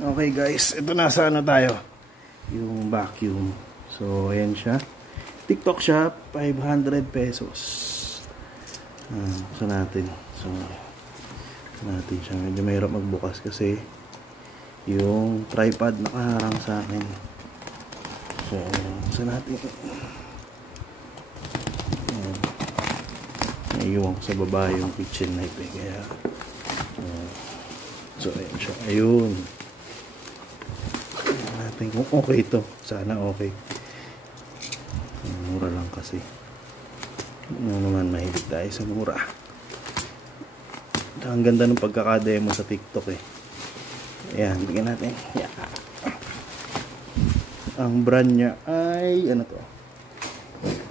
Okay guys, ito na sa ano tayo, yung vacuum. So ayan siya, TikTok shop, 500 pesos. So natin, siya. Medyo mahirap magbukas kasi yung tripod nakaharang sa akin. So natin, naiiwan ko sa baba yung kitchen knife eh, kaya so ayan siya, ayun. Kung okay ito, sana okay. Mura lang kasi. Ano naman, mahilig tayo sa mura. Ang ganda ng pagkakademo sa TikTok eh. Ayan, bigyan natin. Yeah. Ang brand niya ay ano to?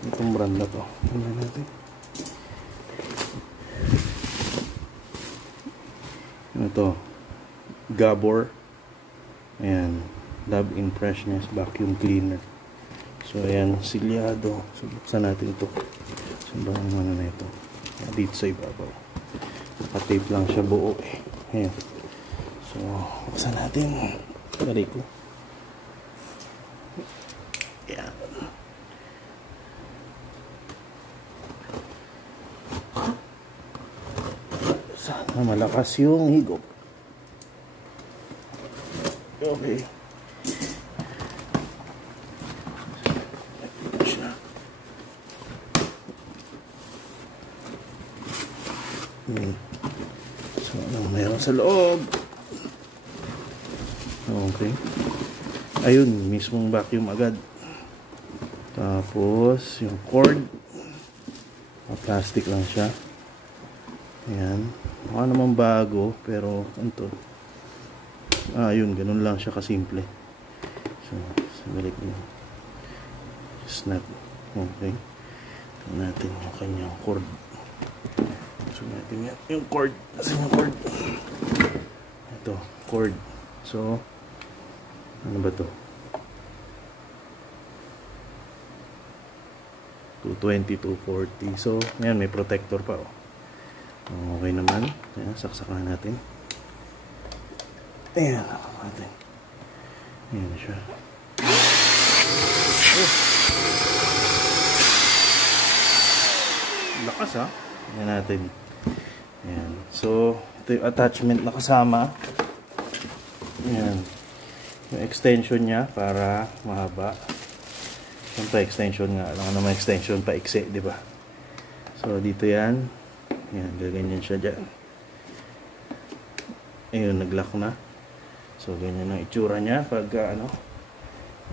Itong brand na to. Bigyan natin. Ano to? Gabor. Ayan. Love in Freshness vacuum cleaner. So ayan, silyado. So buksan natin ito. So ba ano na ito? Dito sa ibabaw. Naka-tape lang siya buo eh. Ayan. So buksan natin. Dali ko. Ayan. Sana malakas yung higop. Okay. So, ano meron sa loob? Okay. Ayun, mismong vacuum agad. Tapos, yung cord. Plastic lang siya. Ayan. Mukha naman bago, pero ito. Yun, ganun lang siya kasimple. So, balik mo. Snap. Okay. Ito natin yung kanyang cord. So natin yan. Yung cord. Asan yung cord? Ito, cord. So, ano ba to? 220, 240. So, yan, may protector pa. Okay naman. Ayan, saksakan natin. Ayan, natin. Ayan siya. Lakas ha. Ayan natin. Ayan. So, ito yung attachment na kasama. Ayan. Yung extension niya para mahaba. Siyempre extension nga. Alam naman extension pa iksi, di ba? So, dito yan. Ayan, gaganyan siya dyan. Ayun, nag-lock na. So, ganyan ang itsura niya pag ano.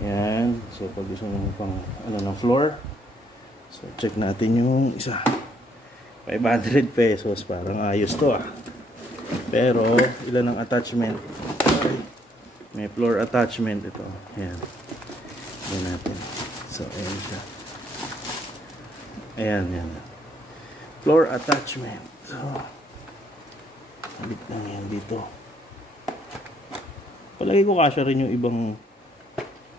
Ayan. So, pag gusto mo pang ano ng floor. So, check natin yung isa. 500 pesos. Parang ayos to ah. Pero, ilan ang attachment? Okay. May floor attachment ito. Ayan. Ayan natin. So, ayan siya. Ayan, ayan. Floor attachment. So, balik lang yan dito. Palagi ko kasya rin yung ibang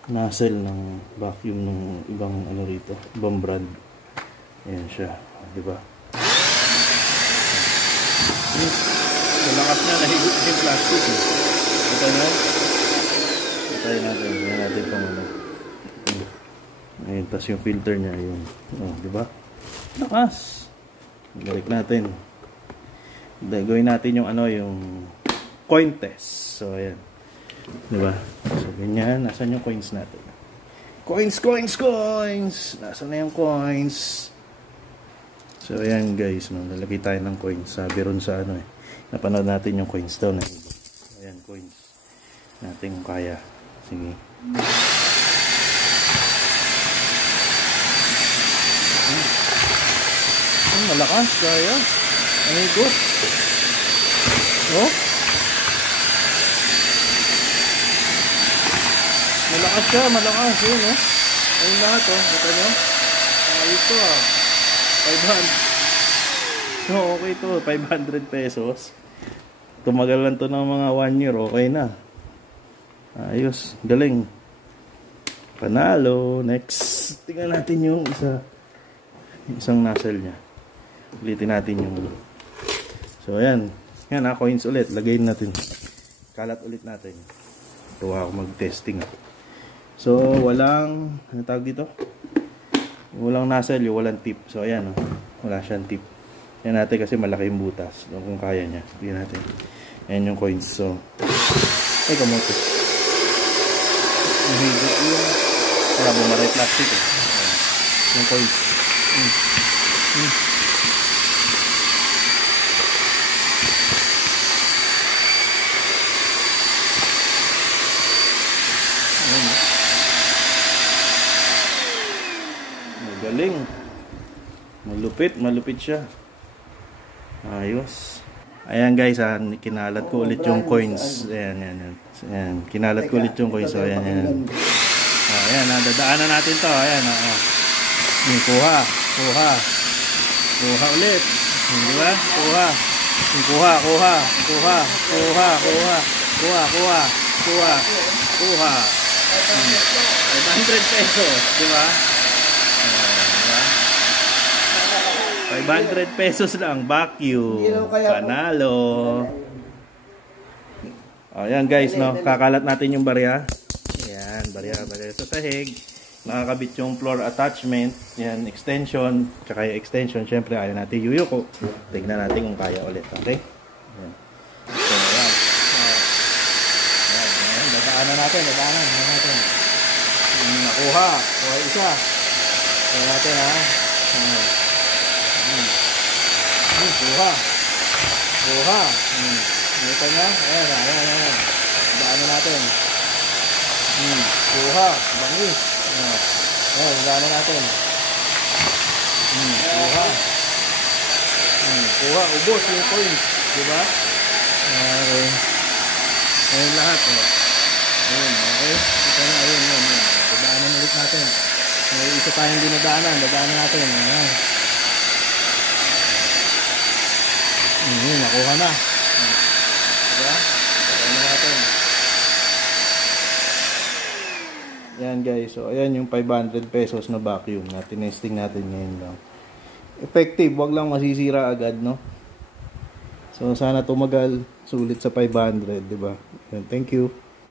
nozzle ng vacuum ng ibang ano rito. Ibang brand. Ayan siya. Diba? Sa lakas na nahigot yung plastic eh. Ito nyo? Itayin natin. Ayan natin itong ano. Ayan, tas yung filter niya. Ayan. Oh, diba? Lakas. Balik natin. Gawin natin yung ano, yung coin test. So, ayan. Diba? So, ganyan. Nasaan yung coins natin? Coins, coins, coins! Nasaan na yung coins? So, ayan guys. Lalagay tayo ng coins. Sabi ron sa ano eh. Napanood natin yung coins daw na iba. So, ayan, coins. Natin kung kaya. Sige. Malakas. Kaya. Ano ito? Oh? Malakas siya, malakas yun, oh. Ayun lahat, oh. Buta nyo? Ayos to, ah. 500. So, okay to. 500 pesos. Tumagal lang to ng mga 1 year. Okay na. Ayos. Galing. Panalo. Next. Tingnan natin yung isang nozzle niya. Ulitin natin yung... So, ayan. Yan, coins ulit. Lagayin natin. Kalat ulit natin. tuwa ako mag-testing. So, walang, ano tawag dito? Walang nozzle, walang tip. So, ayan, oh. Wala siyang tip. Yan natin kasi malaki yung butas. So, kung kaya niya, bigyan natin. Ayan yung coins. So, ay, kamote. Yung higit yung, wala, bumaray plastic, eh. Ayan. Yung coins. Magaling. Malupit siya. Ayos. Ayan guys, kinalat ko ulit yung coins. Ayan. Kinalat ko ulit yung coins. So, ayan. Ayan, dadaanan natin to. Ayan, kuha ulit. Di ba? Kuha. 500 pesos, di ba? 500 pesos lang, vacuum. Panalo. Ayan guys, no, kakalat natin yung barya. Ayan, barya sa sahig. Nakakabit yung floor attachment. Yan, extension. Tsaka yung extension, syempre ayaw natin yuyuko. Tignan natin kung kaya ulit, okay? Ayan. So, ayan. Ayan, dadaanan natin. Nakuha isa. Ayan natin, ha. Kuha. Ito niya. Ayan. Daanan natin. Kuha. Bangis. Ayan, daanan natin. Kuha. Ubos yung coins. Diba? Okay. Ayan lahat. Ayan, okay. Ito na. Ayan. Daanan ulit natin. May isa tayong dinadaanan. Dadaanan natin. Ayan. Nakuha na. Diba? Daanan natin. Yan guys. So, ayan yung 500 pesos na vacuum na tinesting natin ngayon lang. Effective. Wag lang masisira agad, no? So, sana tumagal. Sulit sa 500, diba? Thank you.